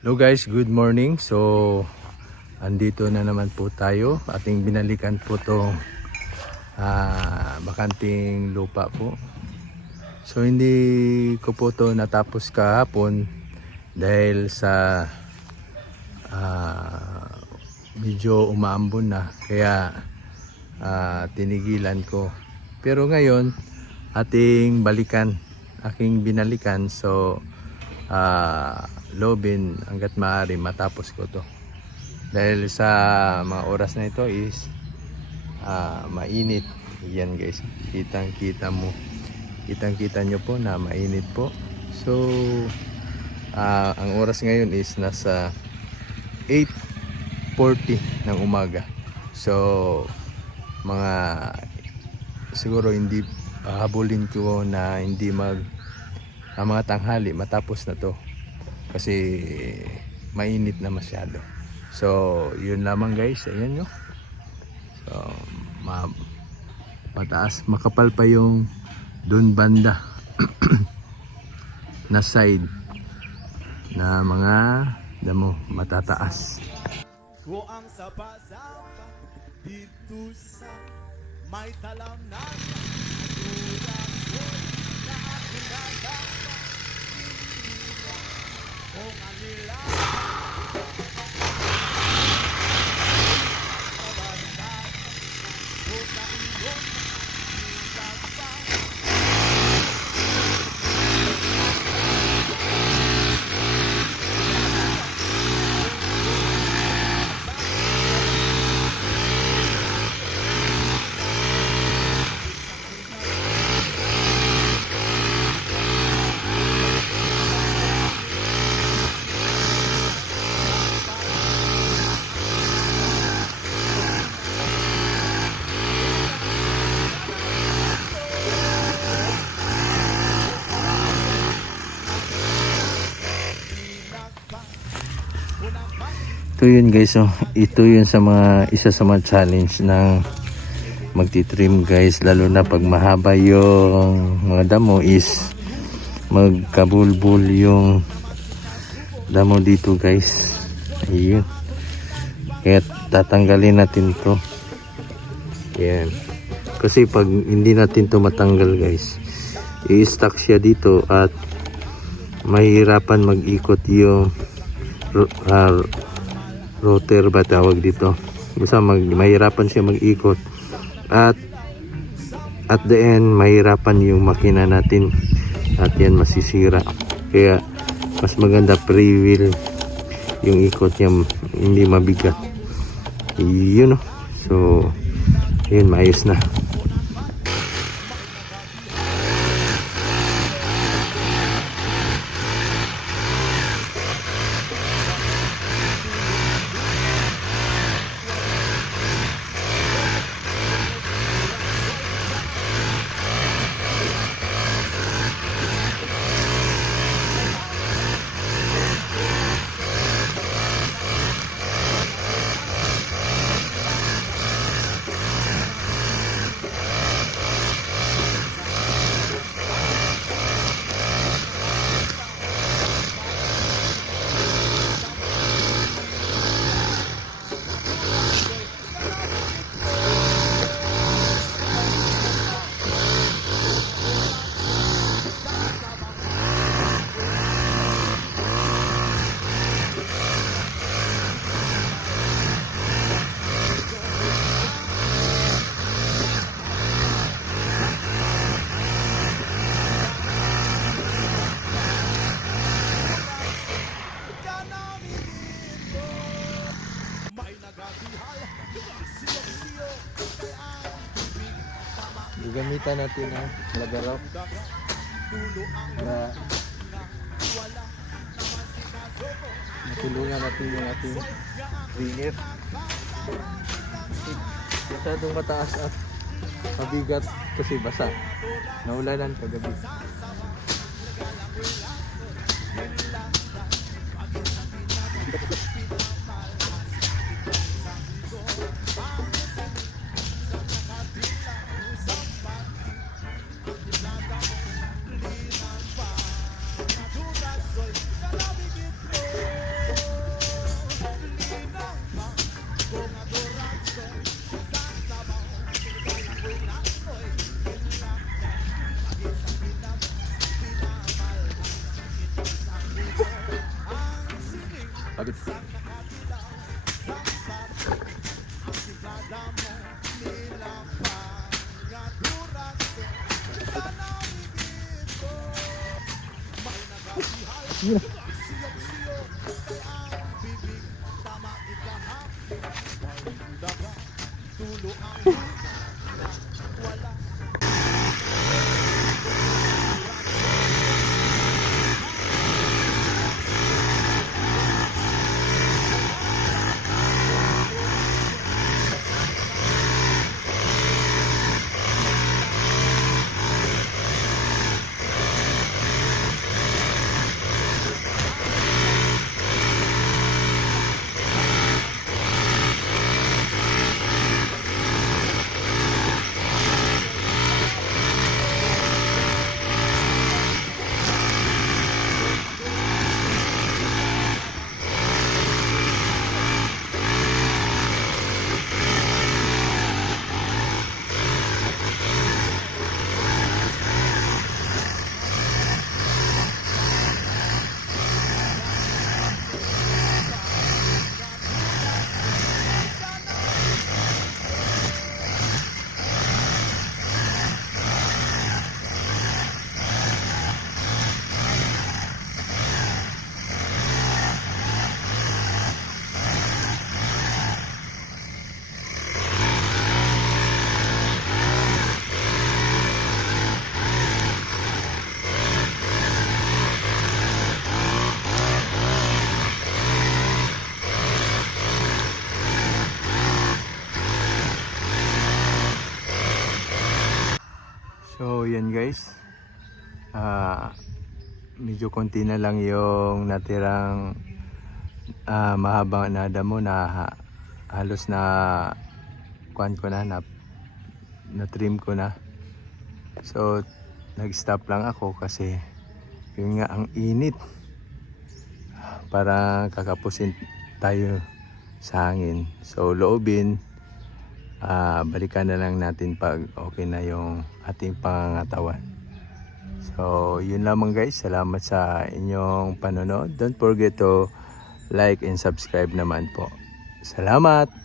Hello guys, good morning. So, andito na naman po tayo. Ating binalikan po itong bakanting lupa po. So, hindi ko po ito natapos kahapon dahil sa medyo umaambon na. Kaya tinigilan ko. Pero ngayon, ating aking binalikan. So, lobin hanggat maaari matapos ko to dahil sa mga oras na ito is mainit. Yan guys, kitang kita nyo po na mainit po. So ang oras ngayon is nasa 8:40 ng umaga. So mga siguro hindi habulin ko na hindi mga tanghali matapos na to kasi mainit na masyado. So yun lamang guys, ayan nyo. So mataas, makapal pa yung doon banda na side na mga damo matataas. Ko ang sapa-sapa dito sa may talamnan tulang soy na aking nagapa kung anila kabanda ko sa iyong nagapa. Ito yun guys, oh. Ito yun sa isa sa mga challenge ng magtitrim guys, lalo na pag mahaba yung mga damo is magkabulbul yung damo dito guys. Ayun, kaya tatanggalin natin to. Yan, kasi pag hindi natin to matanggal guys, i-stuck siya dito at mahirapan mag-ikot yung rotor ba tawag dito. Basta mahirapan siya mag-ikot at at the end mahirapan yung makina natin at yan masisira. Kaya mas maganda pre-wheel yung ikot niya, hindi mabigat. Yun, so yun, maayos na. Gagamitan natin ang lagaraw para matulungan natin yung ating ringer. Masyadong mataas at mabigat kasi basa. Naulanan kagabi. Pagod. So yan guys, medyo konti na lang yung natirang mahabang na damo na halos na kuhan ko na trim ko na. So nag-stop lang ako kasi yun nga ang init, para kakapusin tayo sa hangin. So loobin, balikan na lang natin pag okay na yung ating pangangatawan. So yun lamang guys, salamat sa inyong panonood. Don't forget to like and subscribe naman po. Salamat!